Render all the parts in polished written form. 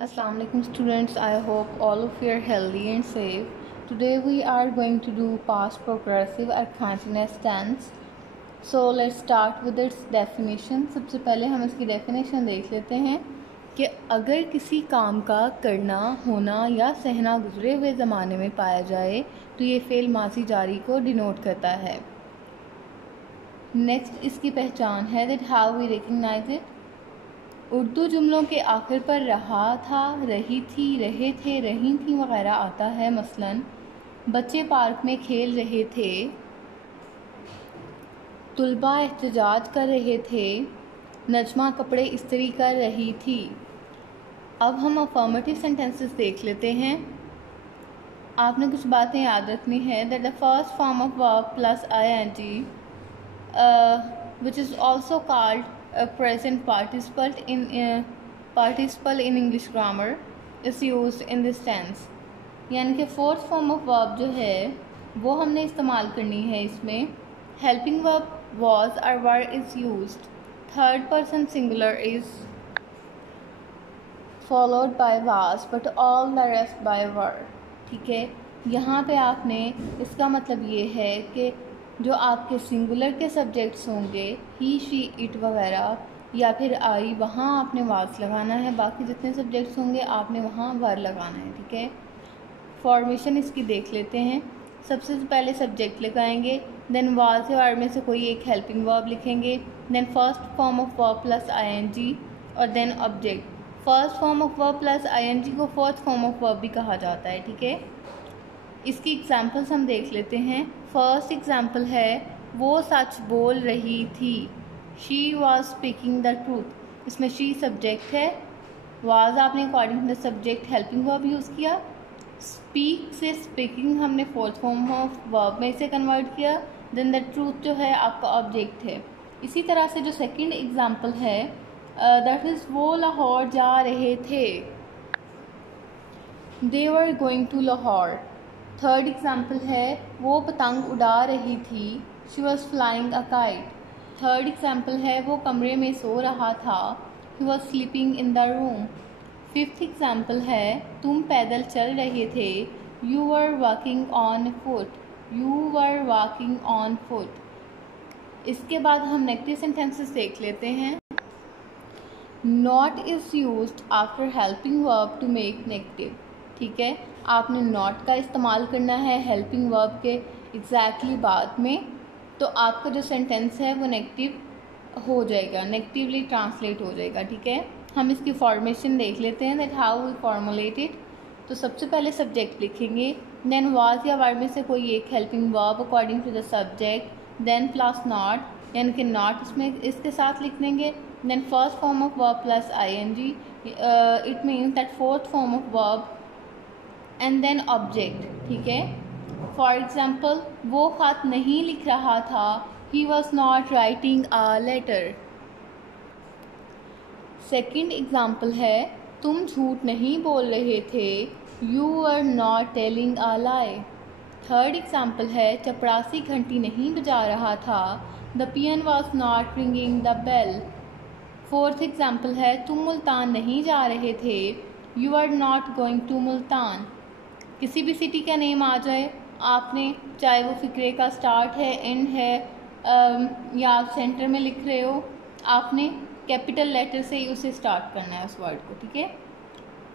Assalamu alaikum students. I hope all of you are healthy and safe. Today we are going to do past progressive at continuous tense. So let's start with its definition. सबसे पहले हम इसकी definition देख लेते हैं कि अगर किसी काम का करना, होना या सहना गुजरे हुए ज़माने में पाया जाए तो ये फ़ेल माज़ी जारी को डिनोट करता है। नेक्स्ट इसकी पहचान है that how we recognize it. Urdu जुमलों के आखिर पर रहा था, रही थी, रहे थे, रही थी वगैरह आता है। मसलन बच्चे पार्क में खेल रहे थे, तुलबा एहतजाज कर रहे थे, नजमा कपड़े इस्त्री कर रही थी। अब हम अफर्मेटिव सेंटेंसेस देख लेते हैं। आपने कुछ बातें याद रखनी है that the first form of verb plus ing which is also called a present participle in English grammar is used in this tense। यानी कि फोर्थ फॉर्म ऑफ वर्ब जो है वो हमने इस्तेमाल करनी है इसमें। Helping verb was or were is used। Third person singular is followed by was but all the rest by were। ठीक है, यहाँ पे आपने इसका मतलब ये है कि जो आपके सिंगुलर के सब्जेक्ट्स होंगे ही, शी, इट वगैरह या फिर आई, वहाँ आपने वाज लगाना है। बाकी जितने सब्जेक्ट्स होंगे आपने वहाँ वर लगाना है। ठीक है, फॉर्मेशन इसकी देख लेते हैं। सबसे पहले सब्जेक्ट लगाएंगे, देन वाज या वर में से कोई एक हेल्पिंग वर्ब लिखेंगे, then first form of verb plus ing और then object. First form of verb plus ing को फोर्थ फॉर्म ऑफ वर्ब भी कहा जाता है। ठीक है, इसकी एग्जांपल्स हम देख लेते हैं। फर्स्ट एग्जांपल है वो सच बोल रही थी, she was speaking the truth. इसमें शी सब्जेक्ट है, वाज आपने according to the subject helping verb use किया, स्पीक से स्पीकिंग हमने फोर्थ फॉर्म ऑफ वर्ब में से कन्वर्ट किया, देन द ट्रूथ जो है आपका ऑब्जेक्ट है। इसी तरह से जो सेकंड एग्जांपल है दैट इज़ वो लाहौर जा रहे थे, they were going to Lahore. Third example है वो पतंग उड़ा रही थी, she was flying a kite. Third example है वो कमरे में सो रहा था, he was sleeping in the room. Fifth example है तुम पैदल चल रहे थे, you were walking on foot, you were walking on foot. इसके बाद हम नेगेटिव सेंटेंसेस देख लेते हैं। Not is used after helping verb to make negative. ठीक है, आपने नॉट का इस्तेमाल करना है हेल्पिंग वर्ब के एग्जैक्टली बाद में, तो आपका जो सेंटेंस है वो नेगेटिव हो जाएगा, नेगेटिवली ट्रांसलेट हो जाएगा। ठीक है, हम इसकी फॉर्मेशन देख लेते हैं that how we formulate it. तो सबसे पहले सब्जेक्ट लिखेंगे, देन वाज या वर में से कोई एक helping verb according to the subject, then plus not यानी कि नॉट इसमें इसके साथ लिख देंगे, then first form of verb plus ing it means that fourth form of verb and then object. ठीक है, फॉर एग्जाम्पल वो ख़त नहीं लिख रहा था, he was not writing a letter. Second example है तुम झूठ नहीं बोल रहे थे, you were not telling a lie. Third example है चपरासी घंटी नहीं बजा रहा था, the peon was not ringing the bell. Fourth example है तुम मुल्तान नहीं जा रहे थे, you are not going to Multan. किसी भी सिटी का नेम आ जाए आपने, चाहे वो फिक्रे का स्टार्ट है, एंड है या आप सेंटर में लिख रहे हो, आपने कैपिटल लेटर से ही उसे स्टार्ट करना है उस वर्ड को। ठीक है,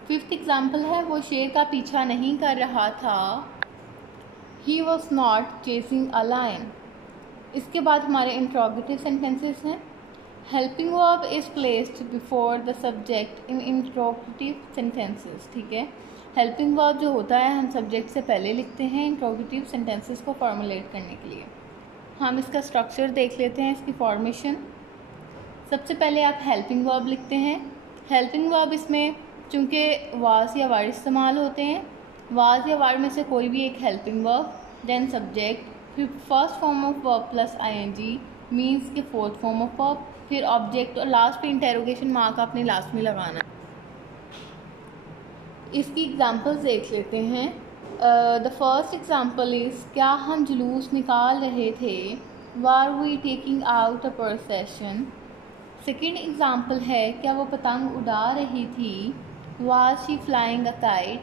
फिफ्थ एग्जाम्पल है वो शेर का पीछा नहीं कर रहा था, he was not chasing a lion. इसके बाद हमारे इंट्रोगेटिव सेंटेंसेस हैं। Helping verb is placed before the subject in interrogative sentences. ठीक है, हेल्पिंग वर्ब जो होता है हम सब्जेक्ट से पहले लिखते हैं इंट्रोगेटिव सेंटेंसेस को फॉर्मुलेट करने के लिए। हम इसका स्ट्रक्चर देख लेते हैं, इसकी फॉर्मेशन। सबसे पहले आप हेल्पिंग वर्ब लिखते हैं। हेल्पिंग वर्ब इसमें चूँकि वाज या वर इस्तेमाल होते हैं, वाज या वर में से कोई भी एक हेल्पिंग वर्ब, देन सब्जेक्ट, फिर first form of verb plus ing means के फोर्थ फॉर्म ऑफ वर्ब, फिर ऑब्जेक्ट और लास्ट पे इंटेरोगेशन मार्क आपने लास्ट में लगाना है। इसकी एग्जांपल्स देख लेते हैं। द फर्स्ट एग्जांपल इज़ क्या हम जुलूस निकाल रहे थे, were we taking out a procession. Second example है क्या वो पतंग उड़ा रही थी, was she flying a kite.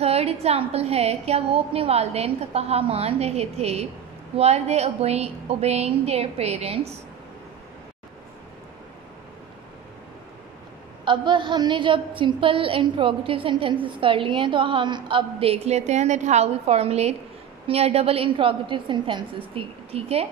Third example है, क्या वो अपने वालिदैन का कहा मान रहे थे? वर दे ओबेइंग देयर पेरेंट्स। अब हमने जब सिंपल इंट्रोगेटिव सेंटेंसेस कर लिए हैं तो हम अब देख लेते हैं that how we formulate double interrogative sentences. ठीक है।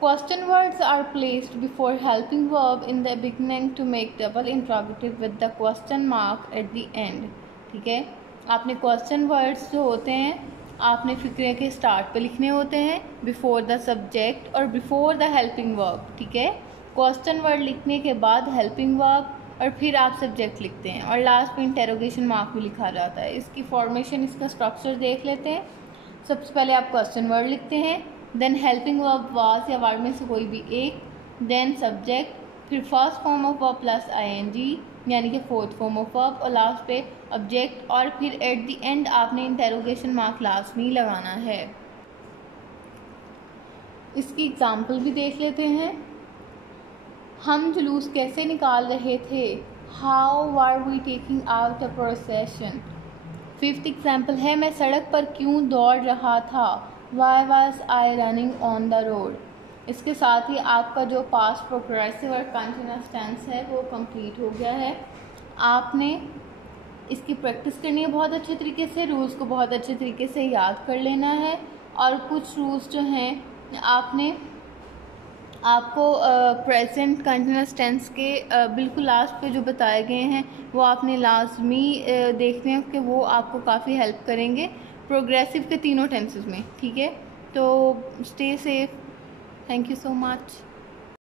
Question words are placed before helping verb in the beginning to make double interrogative with the question mark at the end. ठीक है। आपने क्वेश्चन वर्ड्स जो होते हैं आपने फिक्रे के स्टार्ट पे लिखने होते हैं, बिफोर द सब्जेक्ट और बिफोर द हेल्पिंग वर्ब। ठीक है। क्वेश्चन वर्ड लिखने के बाद हेल्पिंग वर्ब और फिर आप सब्जेक्ट लिखते हैं और लास्ट में इंटेरोगेशन मार्क भी लिखा जाता है। इसकी फॉर्मेशन, इसका स्ट्रक्चर देख लेते हैं। सबसे पहले आप क्वेश्चन वर्ड लिखते हैं, देन हेल्पिंग वर्ब वाज या वर्ड में से कोई भी एक, देन सब्जेक्ट, फिर first form of verb plus ING यानी कि फोर्थ फॉर्म ऑफ वर्ब और लास्ट पे ऑब्जेक्ट और फिर एट द एंड आपने इंटेरोगेशन मार्क लास्ट में ही लगाना है। इसकी एग्जाम्पल भी देख लेते हैं। हम जुलूस कैसे निकाल रहे थे? How were we taking out a procession. Fifth example है, मैं सड़क पर क्यों दौड़ रहा था? Why was I running on the road. इसके साथ ही आपका जो पास्ट प्रोग्रेसिव और कंटिन्यूअस टेंस है वो कंप्लीट हो गया है। आपने इसकी प्रैक्टिस करनी है बहुत अच्छे तरीके से, रूल्स को बहुत अच्छे तरीके से याद कर लेना है और कुछ रूल्स जो हैं आपको प्रेजेंट कंटिन्यूअस टेंस के बिल्कुल लास्ट पे जो बताए गए हैं वो आपने लाजमी देखने हैं कि वो आपको काफ़ी हेल्प करेंगे प्रोग्रेसिव के तीनों टेंसेस में। ठीक है। तो stay safe. Thank you so much.